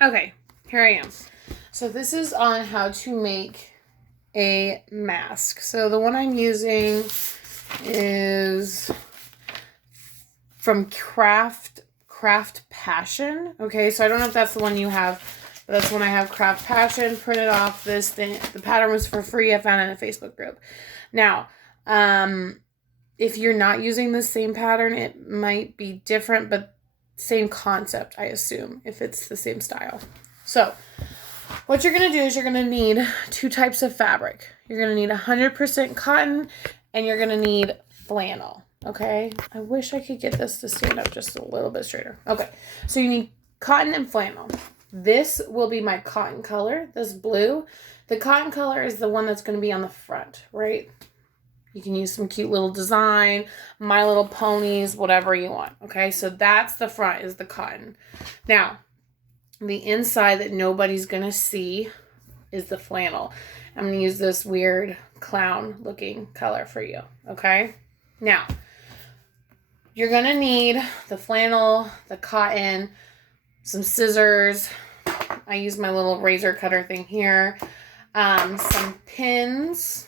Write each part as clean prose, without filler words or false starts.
Okay, here I am. So this is on how to make a mask. So the one I'm using is from Craft Passion. Okay, so I don't know if that's the one you have, but that's one I have. Craft Passion printed off this thing. The pattern was for free. I found it in a Facebook group. Now, if you're not using the same pattern, it might be different, but same concept, I assume, if it's the same style. So what you're going to do is you're going to need two types of fabric. You're going to need 100% cotton and you're going to need flannel. Okay, I wish I could get this to stand up just a little bit straighter. Okay, so you need cotton and flannel. This will be my cotton color, this blue. The cotton color is the one that's going to be on the front, right? You can use some cute little design, My Little Ponies, whatever you want. Okay, so that's the front, is the cotton. Now, the inside that nobody's going to see is the flannel. I'm going to use this weird clown looking color for you. Okay, now, you're going to need the flannel, the cotton, some scissors. I use my little razor cutter thing here. Some pins.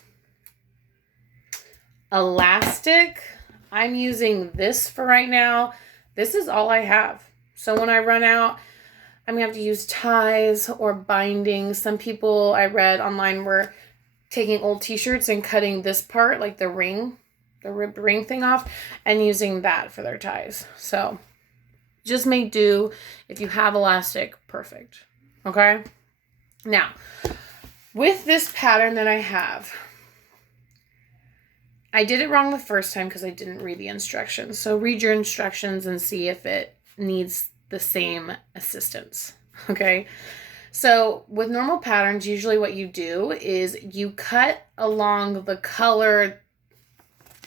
Elastic. I'm using this for right now. This is all I have. So when I run out, I'm going to have to use ties or binding. Some people I read online were taking old t-shirts and cutting this part, like the ring, the ribbed ring thing off, and using that for their ties. So just make do. If you have elastic, perfect. Okay? Now, with this pattern that I have, I did it wrong the first time because I didn't read the instructions. So read your instructions and see if it needs the same assistance. Okay? So with normal patterns, usually what you do is you cut along the color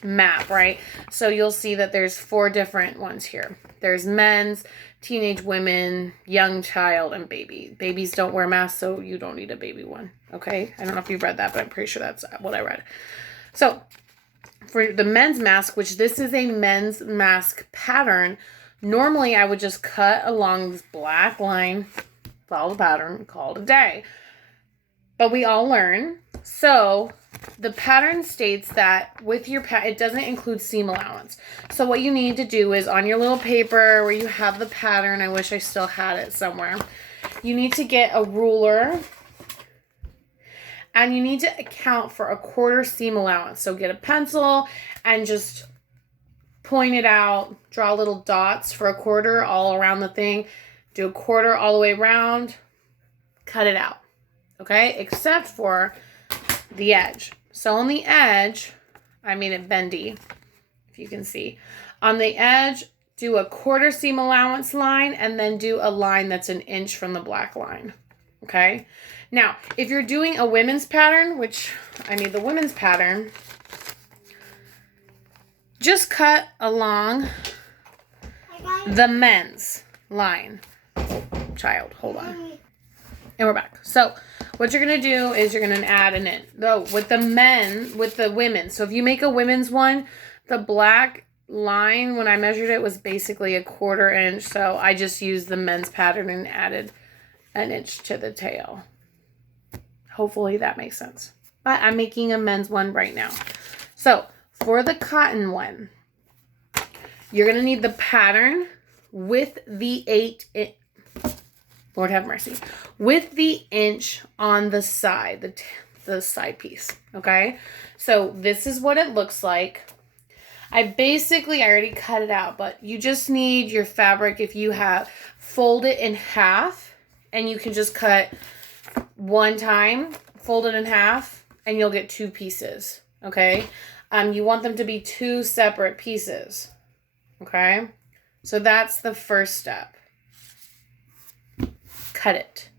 map, right? So you'll see that there's 4 different ones here. There's men's, teenage women, young child, and baby. Babies don't wear masks, so you don't need a baby one. Okay? I don't know if you've read that, but I'm pretty sure that's what I read. So for the men's mask, which this is a men's mask pattern, normally I would just cut along this black line, follow the pattern, call it a day. But we all learn. So the pattern states that with your it doesn't include seam allowance. So what you need to do is on your little paper where you have the pattern, I wish I still had it somewhere, you need to get a ruler and you need to account for a 1/4 seam allowance. So get a pencil and just point it out, draw little dots for a 1/4 all around the thing, do a 1/4 all the way around, cut it out. Okay, except for the edge. So on the edge, I made it bendy, if you can see. On the edge, do a 1/4 seam allowance line and then do a line that's 1 inch from the black line. Okay, now if you're doing a women's pattern, which I made the women's pattern, just cut along the men's line. Child, hold on. And we're back. So what you're going to do is you're going to add an in. Though with the women. So if you make a women's one, the black line, when I measured it, was basically a 1/4 inch. So I just used the men's pattern and added 1 inch to the tail. Hopefully that makes sense. But I'm making a men's one right now. So for the cotton one, you're going to need the pattern with the 8 Lord have mercy, with the inch on the side, the side piece, okay? So this is what it looks like. I already cut it out, but you just need your fabric, if you have, fold it in half, and you can just cut one time, fold it in half, and you'll get 2 pieces, okay? You want them to be 2 separate pieces, okay? So that's the first step. Cut it.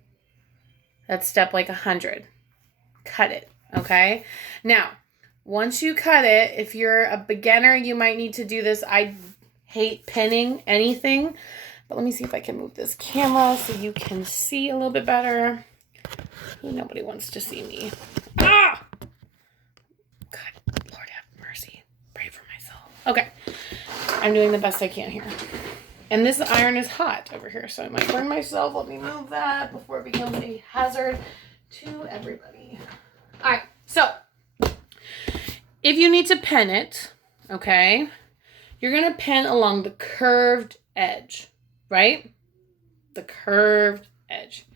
That's step like 100. Cut it, okay? Now, once you cut it, if you're a beginner, you might need to do this. I hate pinning anything, but let me see if I can move this camera so you can see a little bit better. Nobody wants to see me. Ah! God, Lord have mercy. Pray for myself. Okay, I'm doing the best I can here. And this iron is hot over here, so I might burn myself. Let me move that before it becomes a hazard to everybody. All right, so if you need to pin it, okay, you're going to pin along the curved edge, right? The curved edge.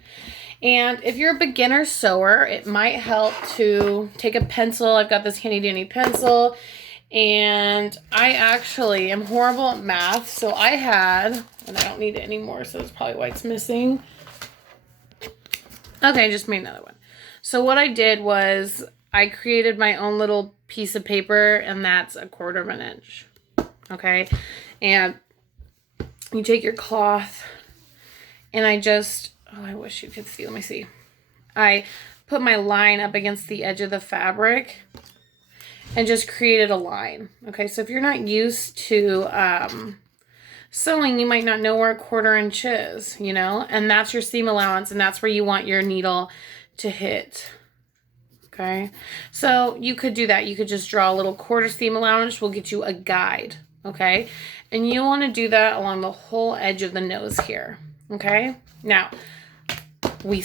And if you're a beginner sewer, it might help to take a pencil. I've got this handy dandy pencil, and I actually am horrible at math, so I had, and I don't need it anymore, so that's probably why it's missing. Okay, I just made another one. So what I did was I created my own little piece of paper, and that's 1/4 of an inch. Okay, and you take your cloth, and I just, oh, I wish you could see. Let me see. I put my line up against the edge of the fabric and just created a line. Okay, so if you're not used to sewing, you might not know where 1/4 inch is, you know, and that's your seam allowance, and that's where you want your needle to hit. Okay, so you could do that. You could just draw a little 1/4 seam allowance. We'll get you a guide. Okay, and you want to do that along the whole edge of the nose here. Okay, now we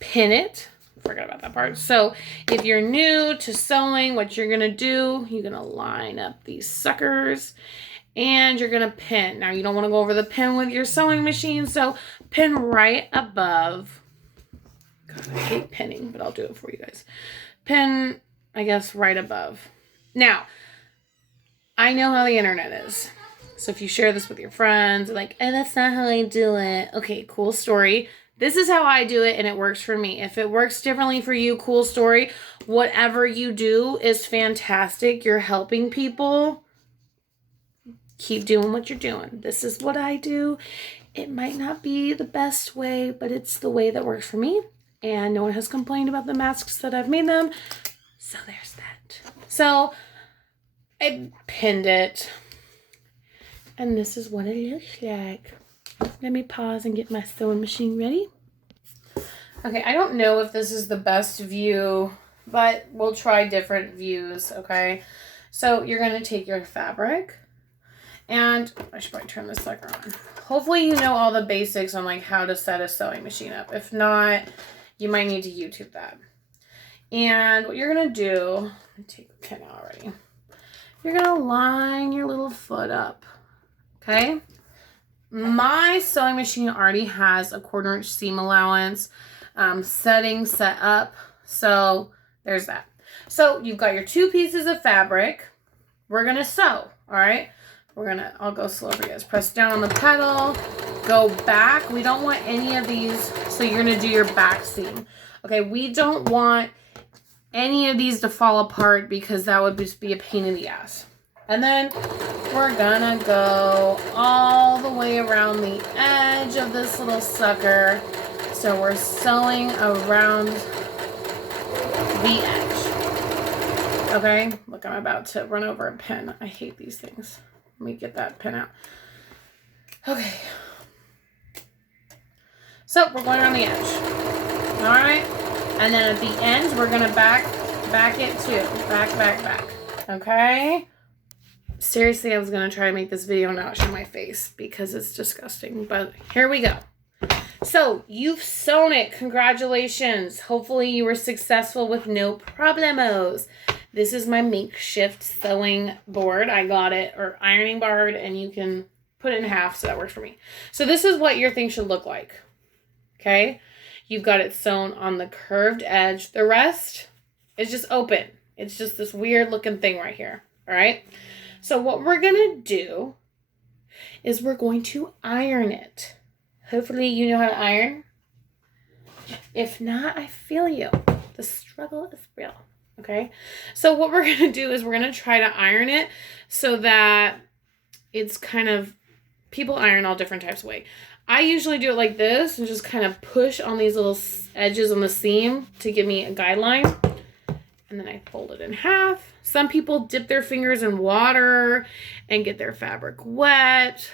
pin it. Forgot about that part. So if you're new to sewing, what you're gonna do, you're gonna line up these suckers and you're gonna pin. Now you don't want to go over the pin with your sewing machine, so pin right above. God, I hate pinning, but I'll do it for you guys. Pin, I guess, right above. Now, I know how the internet is. So if you share this with your friends, like, oh, that's not how I do it. Okay, cool story. This is how I do it, and it works for me. If it works differently for you, cool story. Whatever you do is fantastic. You're helping people. Keep doing what you're doing. This is what I do. It might not be the best way, but it's the way that works for me. And no one has complained about the masks that I've made them. So there's that. So I pinned it. And this is what it looks like. Let me pause and get my sewing machine ready. Okay, I don't know if this is the best view, but we'll try different views, okay? So you're going to take your fabric, and I should probably turn this sucker on. Hopefully you know all the basics on like how to set a sewing machine up. If not, you might need to YouTube that. And what you're going to do, let me take the pin out already. You're going to line your little foot up, okay? My sewing machine already has a 1/4 inch seam allowance setting set up. So there's that. So you've got your 2 pieces of fabric. We're going to sew, all right? I'll go slow for you guys. Press down on the pedal, go back. We don't want any of these. So you're going to do your back seam. Okay, we don't want any of these to fall apart because that would just be a pain in the ass. And then we're gonna go all the way around the edge of this little sucker. So we're sewing around the edge. Okay, look, I'm about to run over a pin. I hate these things. Let me get that pin out. Okay. So we're going around the edge. All right. And then at the end, we're gonna back it too. Back. Okay. Seriously, I was going to try to make this video not show my face because it's disgusting, but here we go. So, you've sewn it. Congratulations. Hopefully, you were successful with no problemos. This is my makeshift sewing board. I got it, or ironing board, and you can put it in half, so that works for me. So, this is what your thing should look like. Okay? You've got it sewn on the curved edge. The rest is just open. It's just this weird looking thing right here. All right? So what we're going to do is we're going to iron it. Hopefully you know how to iron. If not, I feel you. The struggle is real. Okay? So what we're going to do is we're going to try to iron it so that it's kind of, people iron all different types of way. I usually do it like this and just kind of push on these little edges on the seam to give me a guideline. And then I fold it in half. Some people dip their fingers in water and get their fabric wet.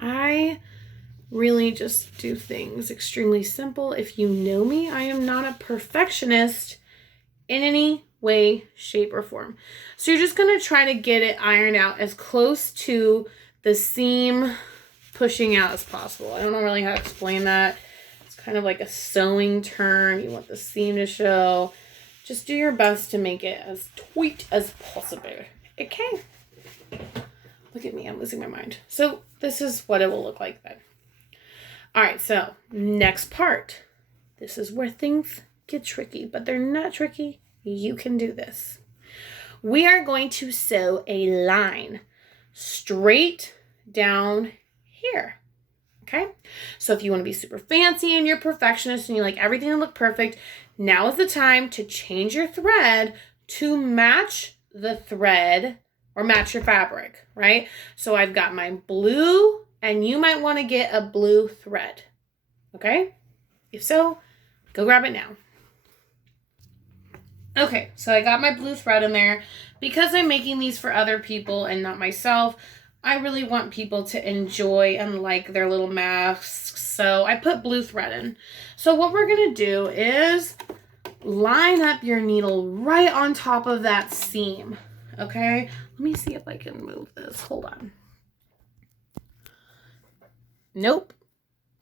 I really just do things extremely simple. If you know me, I am not a perfectionist in any way, shape, or form. So you're just going to try to get it ironed out as close to the seam pushing out as possible. I don't know really how to explain that. It's kind of like a sewing term. You want the seam to show. Just do your best to make it as tight as possible. Okay. Look at me. I'm losing my mind. So this is what it will look like then. All right. So next part. This is where things get tricky, but they're not tricky. You can do this. We are going to sew a line straight down here. Okay. So if you want to be super fancy and you're a perfectionist and you like everything to look perfect, now is the time to change your thread to match the thread or match your fabric, right? So I've got my blue and you might want to get a blue thread. Okay. If so, go grab it now. Okay, so I got my blue thread in there. Because I'm making these for other people and not myself, I really want people to enjoy and like their little masks. So I put blue thread in. So what we're going to do is line up your needle right on top of that seam. Okay, let me see if I can move this. Hold on. Nope.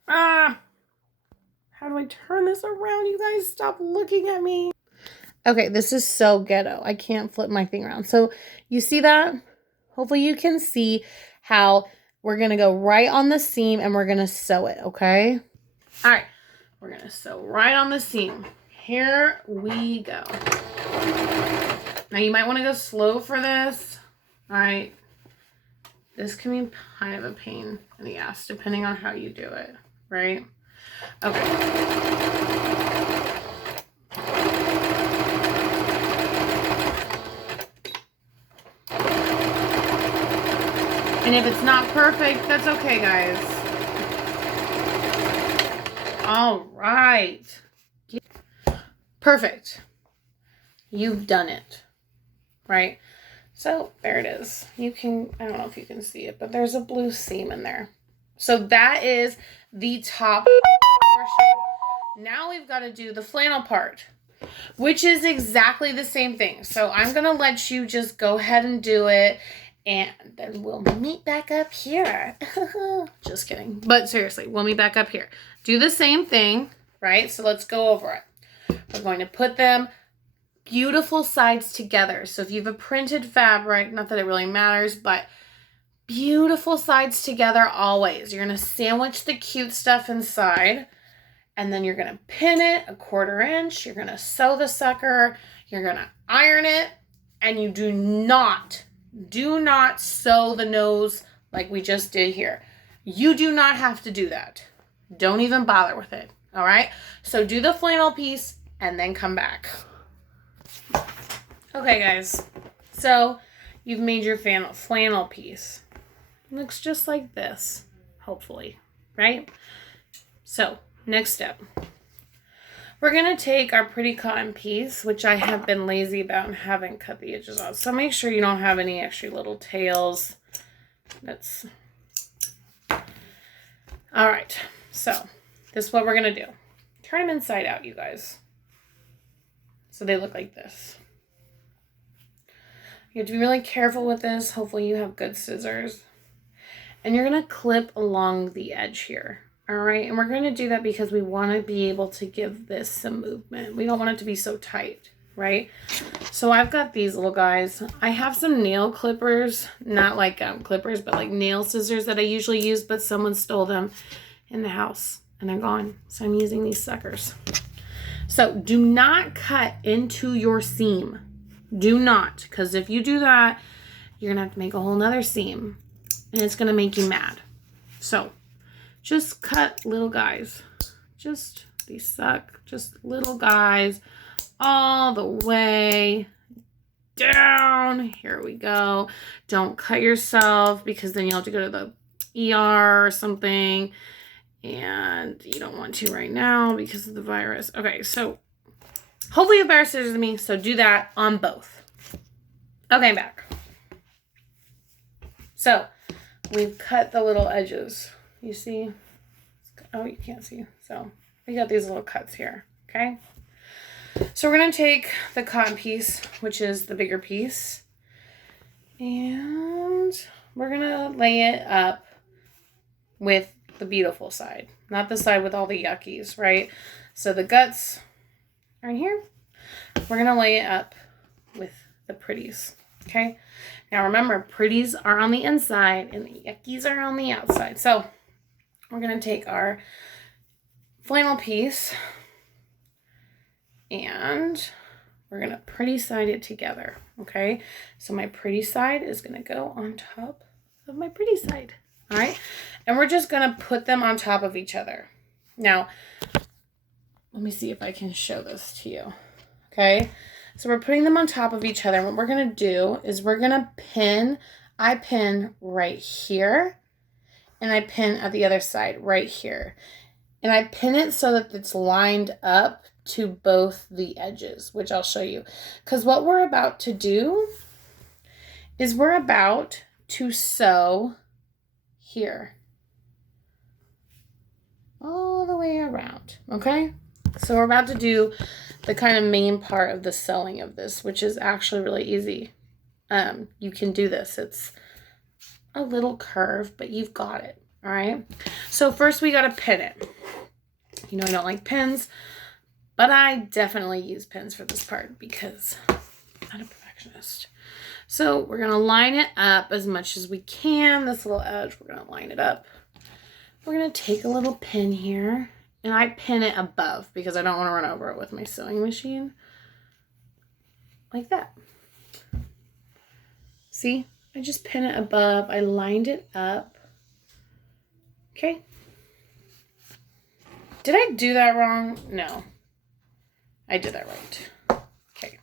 How do I turn this around? You guys stop looking at me. Okay, this is so ghetto. I can't flip my thing around. So you see that? Hopefully you can see how we're going to go right on the seam and we're going to sew it, okay? All right, we're going to sew right on the seam. Here we go. Now you might want to go slow for this. All right. This can be kind of a pain in the ass depending on how you do it, right? Okay. And if it's not perfect, that's okay, guys. All right. Perfect. You've done it, right? So there it is. You can, I don't know if you can see it, but there's a blue seam in there. So that is the top portion. Now we've got to do the flannel part, which is exactly the same thing. So I'm going to let you just go ahead and do it. And then we'll meet back up here. Just kidding. But seriously, we'll meet back up here. Do the same thing, right? So let's go over it. We're going to put them beautiful sides together. So if you have a printed fabric, not that it really matters, but beautiful sides together always. You're going to sandwich the cute stuff inside. And then you're going to pin it 1/4 inch. You're going to sew the sucker. You're going to iron it. And you do not sew the nose like we just did here. You do not have to do that. Don't even bother with it. All right. So do the flannel piece and then come back. Okay, guys. So you've made your flannel piece. It looks just like this, hopefully, right? So next step. We're going to take our pretty cotton piece, which I have been lazy about and haven't cut the edges off. So make sure you don't have any extra little tails. That's all right. So this is what we're going to do. Turn them inside out, you guys. So they look like this. You have to be really careful with this. Hopefully you have good scissors. And you're going to clip along the edge here. All right, and we're going to do that because we want to be able to give this some movement. We don't want it to be so tight, right? So I've got these little guys. I have some nail clippers, not like clippers, but like nail scissors that I usually use, but someone stole them in the house and they're gone. So I'm using these suckers. So do not cut into your seam. Do not, because if you do that, you're going to have to make a whole nother seam and it's going to make you mad. So just cut little guys. Just little guys all the way down. Here we go. Don't cut yourself because then you'll have to go to the ER or something. And you don't want to right now because of the virus. Okay, so hopefully you have better scissors than me. So do that on both. Okay, back. So we've cut the little edges. You see? Oh, you can't see. So we got these little cuts here. Okay. So we're going to take the cotton piece, which is the bigger piece. And we're going to lay it up with the beautiful side, not the side with all the yuckies, right? So the guts are in here. We're going to lay it up with the pretties, okay? Now remember, pretties are on the inside and the yuckies are on the outside. So we're going to take our flannel piece and we're going to pretty side it together, okay? So my pretty side is going to go on top of my pretty side, all right? And we're just going to put them on top of each other. Now, let me see if I can show this to you, okay? So we're putting them on top of each other. What we're going to do is we're going to pin. I pin right here, and I pin at the other side right here. And I pin it so that it's lined up to both the edges, which I'll show you. Because what we're about to do is we're about to sew here all the way around, okay? So we're about to do the kind of main part of the sewing of this, which is actually really easy. You can do this. It's a little curve, but you've got it, all right? So first we got to pin it. You know I don't like pins, but I definitely use pins for this part because I'm not a perfectionist. So we're going to line it up as much as we can. This little edge, we're going to line it up. We're going to take a little pin here, and I pin it above because I don't want to run over it with my sewing machine. Like that. See? I just pin it above. I lined it up. Okay. Did I do that wrong? No. I did that right. Okay.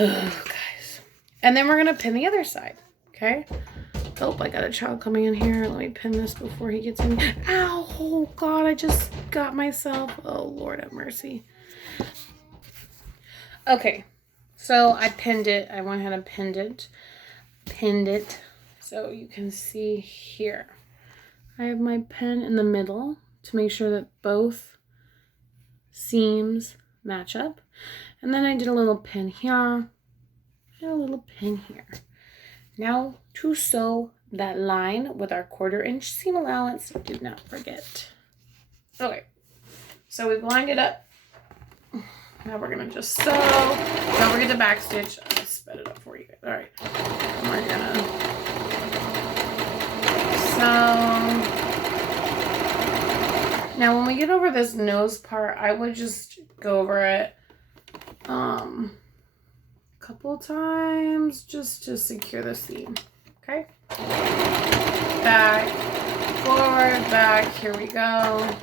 Oh, guys. And then we're going to pin the other side. Okay. Oh, I got a child coming in here. Let me pin this before he gets in. Ow. Oh, God. I just got myself. Oh, Lord have mercy. Okay. So I pinned it. I went ahead and pinned it. So you can see here. I have my pin in the middle to make sure that both seams match up. And then I did a little pin here and a little pin here. Now to sew that line with our 1/4 inch seam allowance, do not forget. Okay, so we've lined it up. Now we're gonna just sew. Don't forget to back stitch. I sped it up for you guys. All right, and we're gonna sew. Now, when we get over this nose part, I would just go over it a couple times just to secure the seam. Okay? Back, forward, back. Here we go.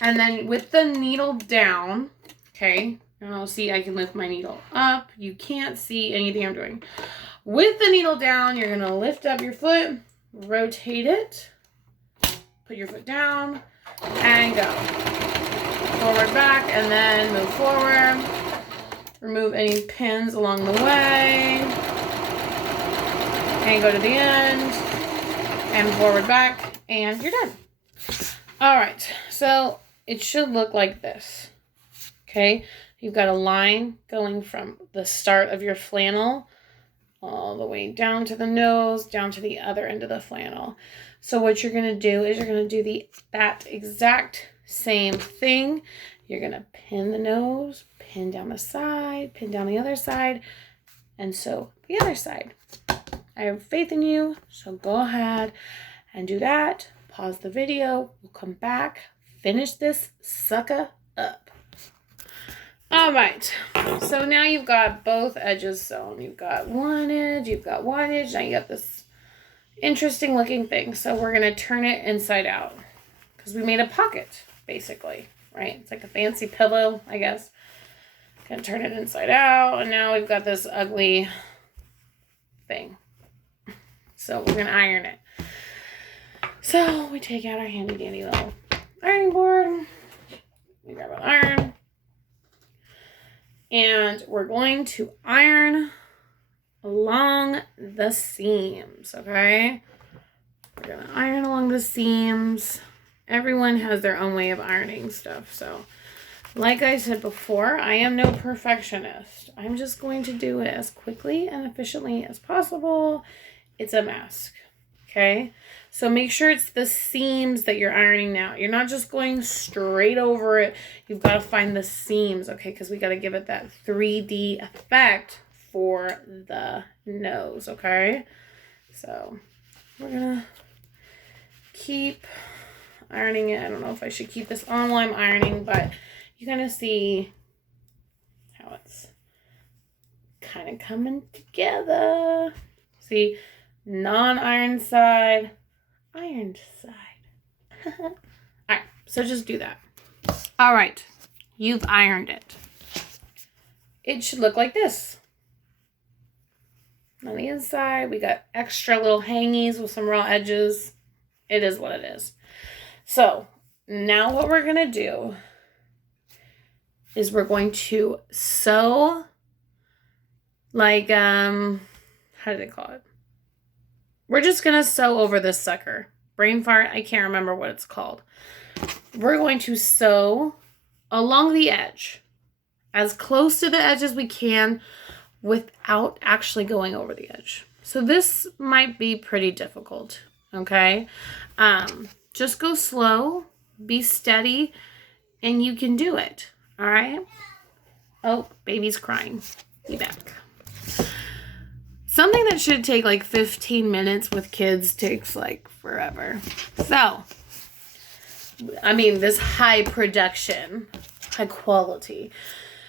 And then with the needle down, okay, now see I can lift my needle up. You can't see anything I'm doing. With the needle down, you're going to lift up your foot, rotate it, put your foot down, and go. Forward, back, and then move forward. Remove any pins along the way. And go to the end. And forward, back, and you're done. All right, so it should look like this. Okay, you've got a line going from the start of your flannel all the way down to the nose, down to the other end of the flannel. So what you're going to do is you're going to do that exact same thing. You're going to pin the nose, pin down the side, pin down the other side, and sew the other side. I have faith in you, so go ahead and do that. Pause the video. We'll come back, finish this sucker up. All right, so now you've got both edges sewn. You've got one edge, now you got this interesting looking thing. So we're going to turn it inside out because we made a pocket, basically, right? It's like a fancy pillow, I guess. Going to turn it inside out, and now we've got this ugly thing. So we're going to iron it. So we take out our handy dandy little ironing board. We grab an iron. And we're going to iron along the seams, okay? We're going to iron along the seams. Everyone has their own way of ironing stuff. So, like I said before, I am no perfectionist. I'm just going to do it as quickly and efficiently as possible it's a mask. Okay? So make sure it's the seams that you're ironing now. You're not just going straight over it. You've got to find the seams, okay? Because we got to give it that 3D effect for the nose, okay? So we're going to keep ironing it. I don't know if I should keep this on while I'm ironing, but you kind of see how it's kind of coming together. See, non-iron side, ironed side. All right, so just do that. All right, you've ironed it. It should look like this. On the inside, we got extra little hangies with some raw edges. It is what it is. So now what we're going to do is we're going to sew like, how do they call it? We're just going to sew over this sucker. Brain fart, I can't remember what it's called. We're going to sew along the edge, as close to the edge as we can without actually going over the edge. So this might be pretty difficult, okay? Just go slow, be steady, and you can do it, all right? Oh, baby's crying. Be back. Something that should take like 15 minutes with kids takes like forever. So, I mean, this high production, high quality.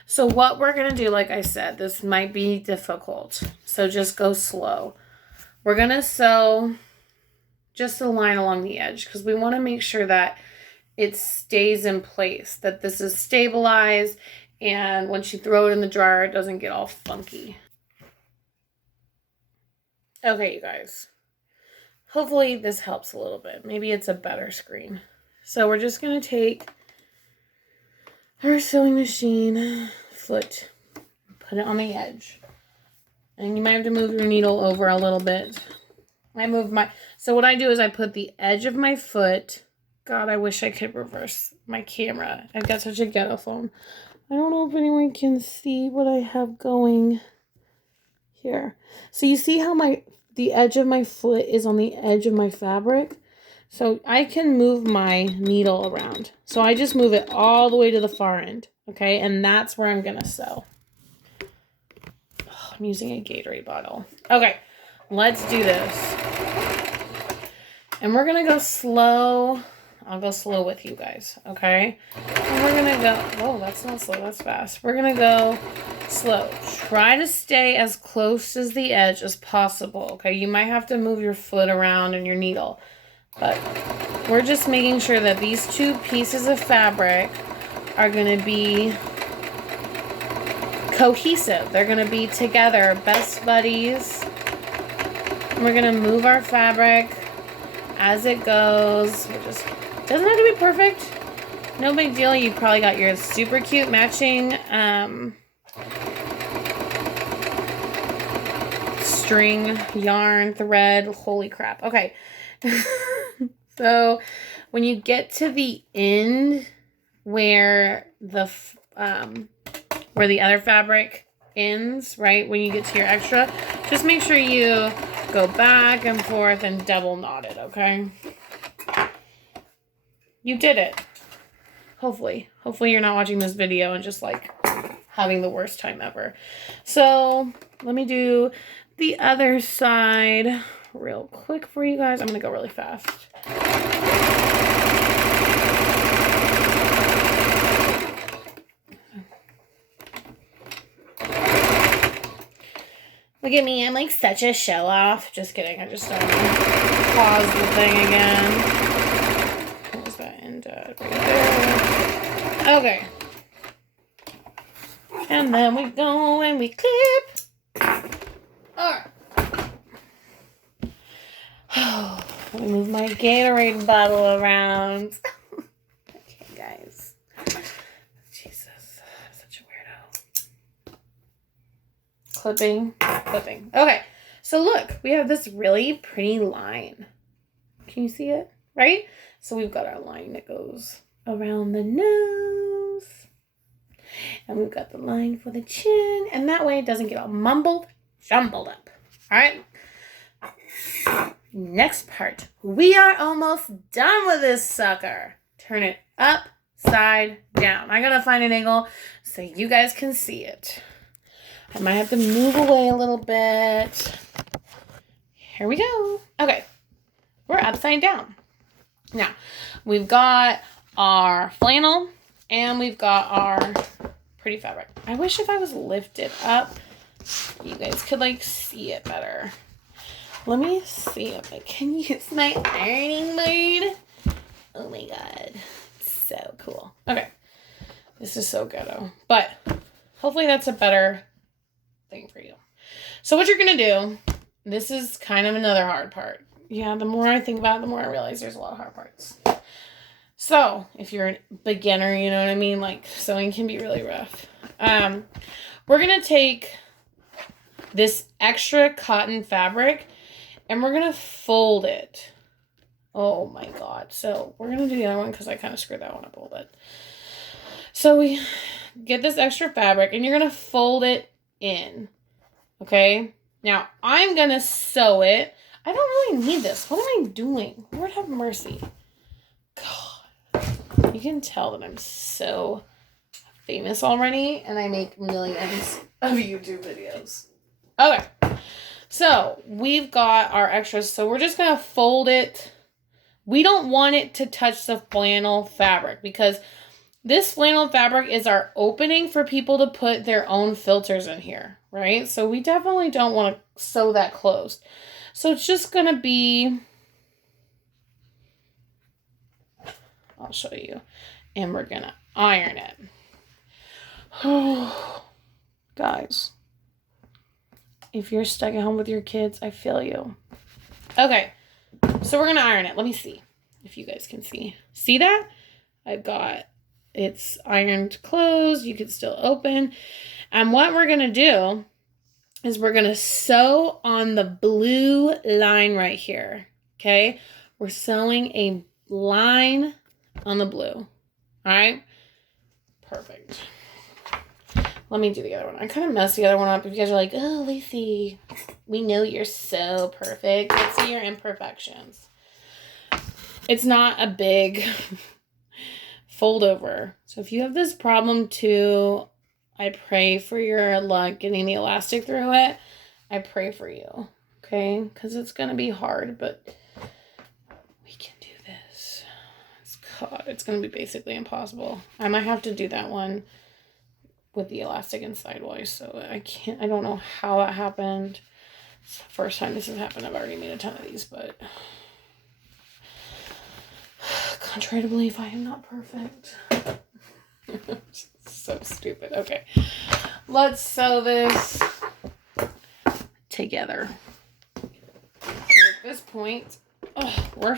So what we're going to do, like I said, this might be difficult. So just go slow. We're going to sew just a line along the edge because we want to make sure that it stays in place, that this is stabilized, and once you throw it in the dryer, it doesn't get all funky. Okay, you guys. Hopefully this helps a little bit. Maybe it's a better screen. So we're just going to take our sewing machine foot, put it on the edge. And you might have to move your needle over a little bit. So what I do is I put the edge of my foot. God, I wish I could reverse my camera. I've got such a ghetto phone. I don't know if anyone can see what I have going here. So you see how the edge of my foot is on the edge of my fabric? So I can move my needle around. So I just move it all the way to the far end, okay? And that's where I'm going to sew. Oh, I'm using a Gatorade bottle. Okay, let's do this. And we're going to go slow. I'll go slow with you guys, okay? And we're going to go, oh, that's not slow, that's fast. We're going to go slow. Try to stay as close as the edge as possible, okay? You might have to move your foot around and your needle. But we're just making sure that these two pieces of fabric are going to be cohesive. They're going to be together, best buddies. And we're going to move our fabric as it goes. Doesn't have to be perfect. No big deal. You probably got your super cute matching string, yarn, thread. Holy crap. Okay. So when you get to the end where the other fabric ends, right? When you get to your extra, just make sure you go back and forth and double knot it, okay? You did it. Hopefully. Hopefully you're not watching this video and just like having the worst time ever. So let me do the other side real quick for you guys. I'm going to go really fast. Look at me. I'm like such a show off. Just kidding. I just pause the thing again. Where's that end? Right there. Okay. And then we go and we clip. Alright. Let me move my Gatorade bottle around. Okay, guys. Jesus. I'm such a weirdo. Clipping. Okay. So look, we have this really pretty line. Can you see it? Right? So we've got our line that goes around the nose. And we've got the line for the chin. And that way it doesn't get all jumbled up. All right? Next part. We are almost done with this sucker. Turn it upside down. I gotta find an angle so you guys can see it. I might have to move away a little bit. Here we go. Okay. We're upside down. Now, we've got our flannel and we've got our pretty fabric. I wish if I was lifted up, you guys could like see it better. Let me see if I can use my ironing board. Oh my god. So cool. Okay. This is so ghetto. But hopefully that's a better thing for you. So what you're going to do, this is kind of another hard part. Yeah, the more I think about it, the more I realize there's a lot of hard parts. So if you're a beginner, you know what I mean? Like sewing can be really rough. We're going to take this extra cotton fabric and we're going to fold it. Oh my god. So we're going to do the other one because I kind of screwed that one up a little bit. So we get this extra fabric and you're going to fold it in. Okay? Now I'm going to sew it. I don't really need this. What am I doing? Lord have mercy. God. You can tell that I'm so famous already and I make millions of YouTube videos. Okay. So we've got our extras. So we're just going to fold it. We don't want it to touch the flannel fabric because this flannel fabric is our opening for people to put their own filters in here, right? So we definitely don't want to sew that closed. So it's just going to be, I'll show you, and we're going to iron it. Guys, if you're stuck at home with your kids, I feel you. Okay, so we're going to iron it. Let me see if you guys can see. See that? I've got, it's ironed closed. You can still open. And what we're going to do is we're going to sew on the blue line right here. Okay? We're sewing a line on the blue. All right? Perfect. Let me do the other one. I kind of messed the other one up. If you guys are like, oh, Lacey, we know you're so perfect. Let's see your imperfections. It's not a big fold over. So if you have this problem too, I pray for your luck getting the elastic through it. I pray for you. Okay? Because it's going to be hard, but we can do this. It's going to be basically impossible. I might have to do that one with the elastic and sidewise. So I don't know how that happened. It's the first time this has happened. I've already made a ton of these, but contrary to belief, I am not perfect. So stupid. Okay. Let's sew this together. At this point, we're